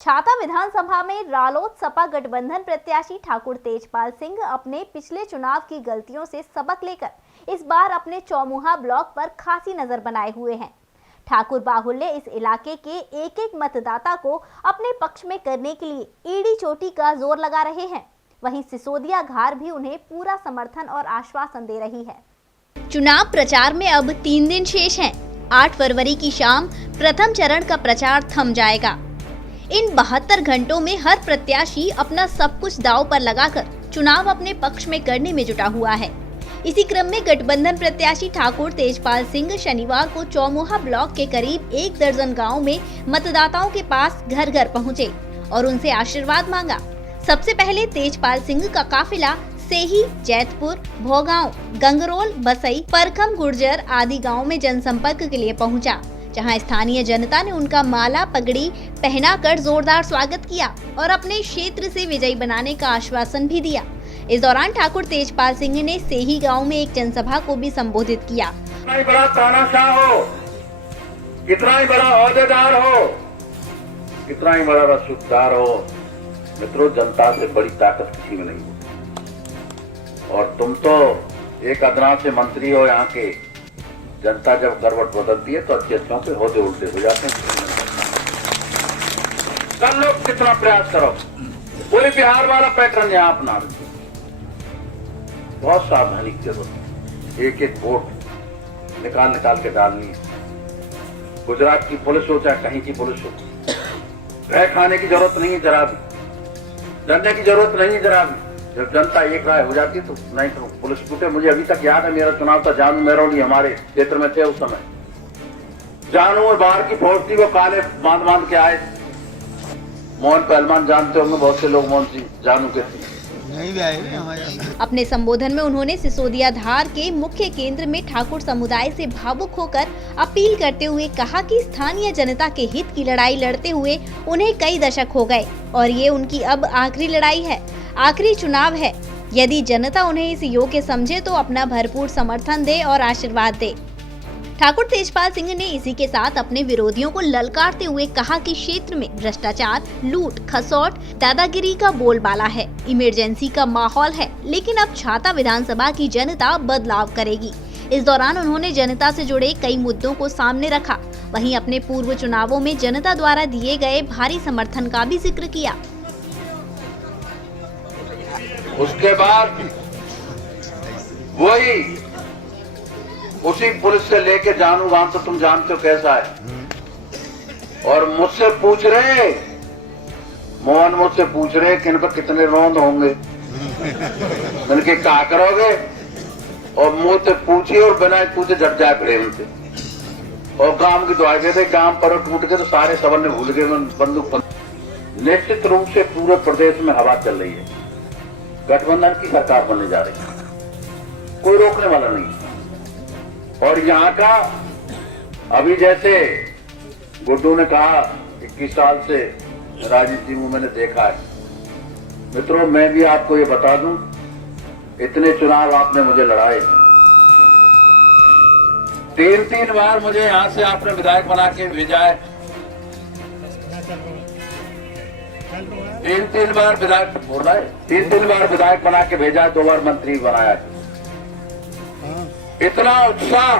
छाता विधानसभा में रालोद सपा गठबंधन प्रत्याशी ठाकुर तेजपाल सिंह अपने पिछले चुनाव की गलतियों से सबक लेकर इस बार अपने चौमुहा ब्लॉक पर खासी नजर बनाए हुए हैं। ठाकुर बाहुल्य इस इलाके के एक एक मतदाता को अपने पक्ष में करने के लिए ईड़ी चोटी का जोर लगा रहे हैं। वहीं सिसोदिया घार भी उन्हें पूरा समर्थन और आश्वासन दे रही है। चुनाव प्रचार में अब 3 दिन शेष हैं। 8 फरवरी की शाम प्रथम चरण का प्रचार थम जाएगा। इन 72 घंटों में हर प्रत्याशी अपना सब कुछ दांव पर लगाकर चुनाव अपने पक्ष में करने में जुटा हुआ है। इसी क्रम में गठबंधन प्रत्याशी ठाकुर तेजपाल सिंह शनिवार को चौमुहा ब्लॉक के करीब 1 दर्जन गाँव में मतदाताओं के पास घर घर पहुँचे और उनसे आशीर्वाद मांगा। सबसे पहले तेजपाल सिंह का काफिला सेही, जैतपुर, भोगांव, गंगरोल, बसई, परखम, गुर्जर आदि गाँव में जनसंपर्क के लिए पहुँचा, जहां स्थानीय जनता ने उनका माला पगड़ी पहनाकर जोरदार स्वागत किया और अपने क्षेत्र से विजयी बनाने का आश्वासन भी दिया। इस दौरान ठाकुर तेजपाल सिंह ने सेही गांव में एक जनसभा को भी संबोधित किया। कितना ही बड़ा तानाशाह हो, कितना ही बड़ा औहदेदार हो, कितना ही बड़ा रसूखदार हो, मित्रों, जनता से बड़ी ताकत किसी में नहीं होती। और तुम तो एक अदना से मंत्री हो यहाँ के। जनता जब करवट बदलती है तो अच्छे के होदे उल्टे हो जाते हैं। कर लो कितना प्रयास करो, पूरे बिहार वाला पैटर्न यहाँ अपना लो। बहुत सावधानी की जरूरत है। एक एक वोट निकाल निकाल के डालनी है। गुजरात की पुलिस हो चाहे कहीं की पुलिस हो, भय खाने की जरूरत नहीं है जरा भी, डरने की जरूरत नहीं है जरा भी। जब जनता एक राय हो जाती तो नहीं तो पुलिस टूटे। मुझे अभी तक याद है, मेरा चुनाव था जानू मेहरौली हमारे क्षेत्र में थे उस समय। जानू और बाहर की फौज थी, वो काले बांध के आए। मोहन पहलवान जानते होंगे बहुत से लोग, मोहन सिंह जानू के थे। अपने संबोधन में उन्होंने सिसोदिया धार के मुख्य केंद्र में ठाकुर समुदाय से भावुक होकर अपील करते हुए कहा कि स्थानीय जनता के हित की लड़ाई लड़ते हुए उन्हें कई दशक हो गए और ये उनकी अब आखिरी लड़ाई है, आखिरी चुनाव है। यदि जनता उन्हें इस योग्य समझे तो अपना भरपूर समर्थन दे और आशीर्वाद दे। ठाकुर तेजपाल सिंह ने इसी के साथ अपने विरोधियों को ललकारते हुए कहा कि क्षेत्र में भ्रष्टाचार, लूट खसौट, दादागिरी का बोलबाला है, इमरजेंसी का माहौल है, लेकिन अब छाता विधानसभा की जनता बदलाव करेगी। इस दौरान उन्होंने जनता से जुड़े कई मुद्दों को सामने रखा। वहीं अपने पूर्व चुनावों में जनता द्वारा दिए गए भारी समर्थन का भी जिक्र किया। उसके बाद वही उसी पुलिस से लेके जानू गांव तो तुम जानते हो कैसा है। और मुझसे पूछ रहे, मोहन मुझसे पूछ रहे कि इन पर कितने रौंद होंगे, इनके क्या करोगे। और मुझसे पूछी और बिना पूछे झट जाए पड़े उनसे। और गांव की दुआई देते, गांव पर टूट गए तो सारे सबर ने भूल गए बंदूक। निश्चित रूप से पूरे प्रदेश में हवा चल रही है, गठबंधन की सरकार बनने जा रही है, कोई रोकने वाला नहीं। और यहाँ का अभी जैसे गुड्डू ने कहा 21 साल से राजनीति में मैंने देखा है। मित्रों, मैं भी आपको ये बता दूं, इतने चुनाव आपने मुझे लड़ाए, 3 बार मुझे यहाँ से आपने विधायक बना के भेजा है, 3 बार विधायक बोल रहा है, 3 बार विधायक बना के भेजा है, 2 बार मंत्री बनाया है। इतना उत्साह,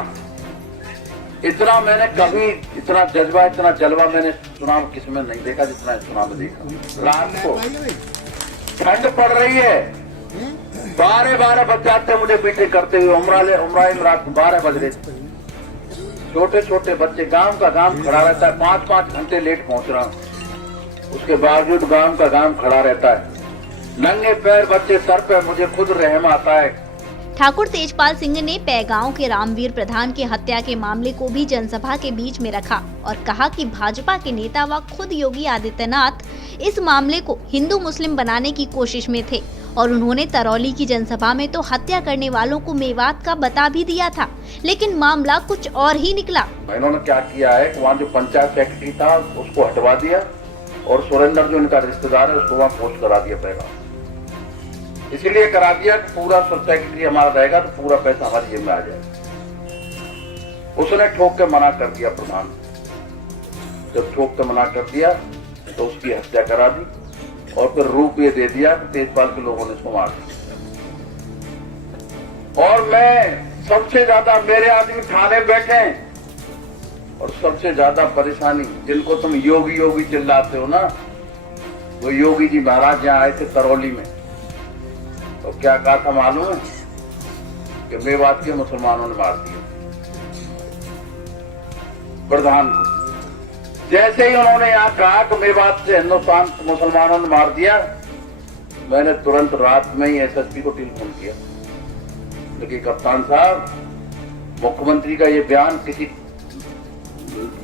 इतना मैंने कभी, इतना जज्बा, इतना जलवा मैंने चुनाव किसमें नहीं देखा जितना इस चुनाव में देखा। रात को ठंड पड़ रही है, 12 बज जाते मुझे मीटिंग करते हुए। उमराइम रात को 12 बज रहे। छोटे छोटे बच्चे, गांव का गांव खड़ा रहता है, 5-5 घंटे लेट पहुंच रहा हूं, उसके बावजूद गांव का गांव खड़ा रहता है। नंगे पैर बच्चे सर पे, मुझे खुद रहम आता है। ठाकुर तेजपाल सिंह ने पैगांव के रामवीर प्रधान की हत्या के मामले को भी जनसभा के बीच में रखा और कहा कि भाजपा के नेता व खुद योगी आदित्यनाथ इस मामले को हिंदू मुस्लिम बनाने की कोशिश में थे और उन्होंने तरौली की जनसभा में तो हत्या करने वालों को मेवात का बता भी दिया था, लेकिन मामला कुछ और ही निकला। इन्होंने क्या किया है, वहाँ जो पंचायत सेक्रेटरी था उसको हटवा दिया और सुरेंद्र जो इनका रिश्तेदार है उसको वहाँ पोस्ट करा दिया पैगांव। इसीलिए करा दिया कि पूरा सब सेक्रेटरी हमारा रहेगा तो पूरा पैसा हमारी जेब में आ जाएगा। उसने ठोक के मना कर दिया प्रधान। जब ठोक के मना कर दिया तो उसकी हत्या करा दी और फिर रुपये दे दिया। तेजपाल के लोगों ने उसको मार दिया। और मैं सबसे ज्यादा, मेरे आदमी थाने बैठे हैं और सबसे ज्यादा परेशानी, जिनको तुम योगी योगी चिल्लाते हो ना, वो योगी जी महाराज यहाँ आए थे करौली में, तो क्या कहा था मालूम है? कि मेवात के मुसलमानों ने मार दिया प्रधान को। जैसे ही उन्होंने यहाँ कहा कि मेवात से हिंदुस्तान मुसलमानों ने मार दिया, मैंने तुरंत रात में ही एसएसपी को टेलीफोन किया। लेकिन कप्तान साहब, मुख्यमंत्री का ये बयान किसी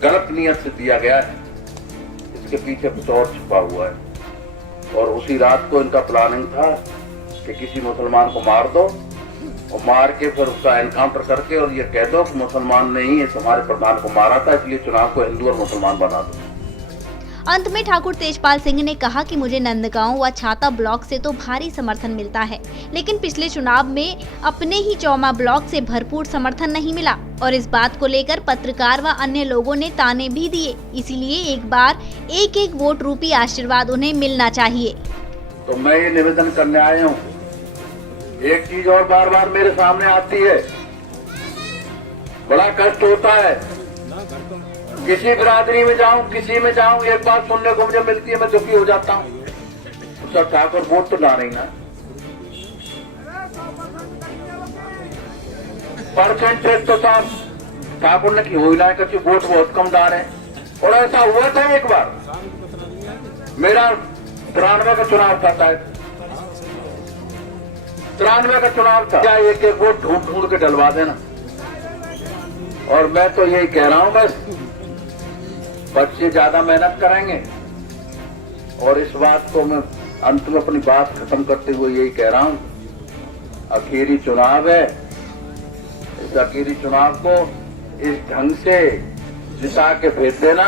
गलत नियत से दिया गया है, इसके पीछे कुछ और छुपा हुआ है। और उसी रात को इनका प्लानिंग था कि किसी मुसलमान को मार दो और मार के फिर उसका एनकाउंटर करके और ये कह दो कि मुसलमान ने ही इस हमारे प्रधान को मारा था, इसलिए चुनाव को हिंदू और मुसलमान बना दो। अंत में ठाकुर तेजपाल सिंह ने कहा कि मुझे नंदगांव व छाता ब्लॉक से तो भारी समर्थन मिलता है, लेकिन पिछले चुनाव में अपने ही चौमा ब्लॉक से भरपूर समर्थन नहीं मिला और इस बात को लेकर पत्रकार व अन्य लोगों ने ताने भी दिए। इसीलिए एक बार एक एक वोट रूपी आशीर्वाद उन्हें मिलना चाहिए। तो मैं ये निवेदन करने आया हूँ, एक चीज और बार बार मेरे सामने आती है, बड़ा कष्ट होता है। किसी बिरादरी में जाऊं, किसी में जाऊं, एक बात सुनने को मुझे मिलती है, मैं दुखी हो जाता हूं। सब ठाकुर वोट तो डाल रही ना, परसेंटेज तो साहब ठाकुर ने की हुई ना, कि वोट बहुत कम डाल रहे हैं। और ऐसा हुआ था एक बार, मेरा 93 का चुनाव था, शायद 93 का चुनाव था। क्या एक एक वोट ढूंढ ढूंढ के डलवा देना। और मैं तो यही कह रहा हूं, बस बच्चे ज्यादा मेहनत करेंगे। और इस बात को मैं अंत में अपनी बात खत्म करते हुए यही कह रहा हूं, आखिरी चुनाव है, इस आखिरी चुनाव को इस ढंग से जिता के भेज देना,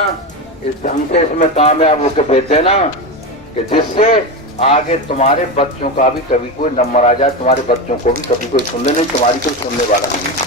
इस ढंग से इसमें कामयाब होकर भेज देना कि जिससे आगे तुम्हारे बच्चों का भी कभी कोई नंबर आ जाए, तुम्हारे बच्चों को भी कभी कोई सुनने नहीं, तुम्हारी कोई सुनने वाला नहीं।